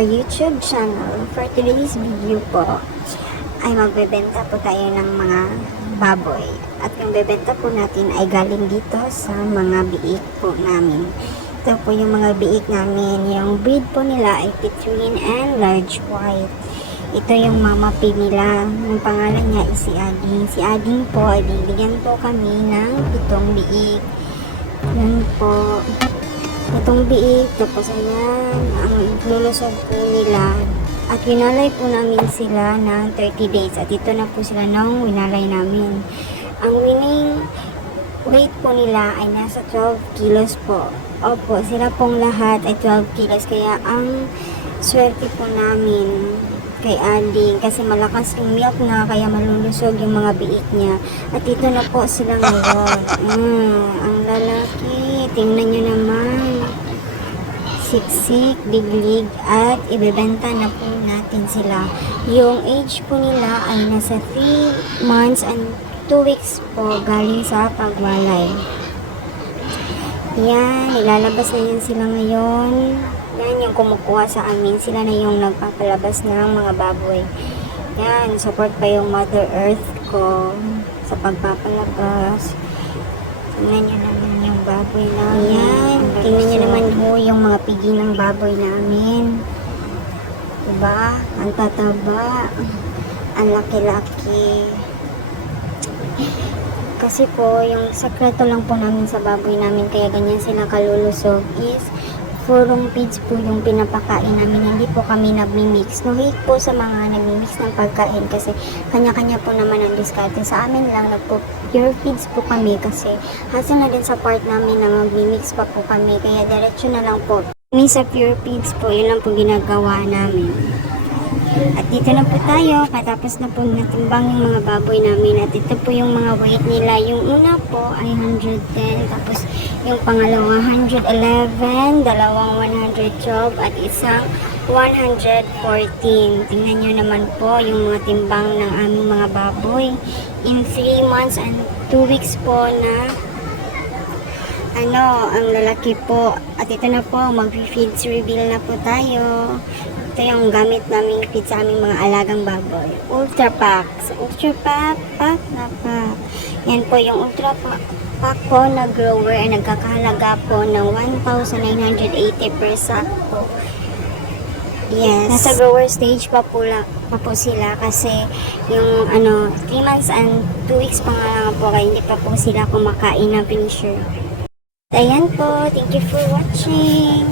our YouTube channel. For today's video po ay magbebenta po tayo ng mga baboy. At yung bebenta po natin ay galing dito sa mga biik po namin. Ito po yung mga biik namin. Yung breed po nila ay Petrine and Large White. Ito yung mama pig nila. Ang pangalan niya ay si Ading. Si Ading po ay bibigyan po kami ng 7 biik. Yan po. Itong biik, tapos ayan, ang lulusog po nila. At winalay po namin sila ng 30 days. At ito na po sila nung winalay namin. Ang winning weight po nila ay nasa 12 kilos po. Opo, sila pong lahat ay 12 kilos. Kaya ang swerte po namin kay Ading kasi malakas yung milk na kaya malulusog yung mga biik niya. At ito na po sila ngayon. Ang lalaki, tingnan nyo naman. Siksik, biglig, at ibebenta na po natin sila. Yung age po nila ay nasa 3 months and 2 weeks po galing sa pagwalay. Yan, ilalabas na yan sila ngayon. Yan, yung kumukuha sa amin. Sila na yung nagpapalabas ng mga baboy. Yan, support pa yung Mother Earth ko sa pagpapalabas. Tingnan nyo naman yung baboy namin. Yan, tingnan nyo naman ho yung mga pigi ng baboy namin. Diba? Ang tataba. Ang laki-laki. Kasi po, yung sakreto lang po namin sa baboy namin, kaya ganyan sila kalulusog, is purong feeds po yung pinapakain namin. Hindi po kami nagmi-mix. No hate po sa mga nagmi-mix ng pagkain kasi kanya-kanya po naman ang diskarte. Sa amin lang, pure feeds po kami kasi hassle na din sa part namin na magmi-mix pa po kami. Kaya diretso na lang po. Kami sa pure feeds po, yun lang po ginagawa namin. At dito na po tayo, katapos na po natimbang yung mga baboy namin. At ito po yung mga weight nila. Yung una po ay 110, tapos yung pangalawa 111, dalawang 112, at isang 114. Tingnan nyo naman po yung mga timbang ng aming mga baboy. In 3 months and 2 weeks po na ang lalaki po. At ito na po, mag-feeds reveal na po tayo. Ito yung gamit namin feed sa aming mga alagang baboy. Ultra Pack. So, Ultra Pack, pack na pack. Yan po yung Ultra Pack po na grower ay nagkakahalaga po ng 1,980 per sack po. Yes. Nasa grower stage pa po sila kasi yung 3 months and 2 weeks pa nga lang po kaya hindi pa po sila kumakain na finisher. Ayan po. Thank you for watching.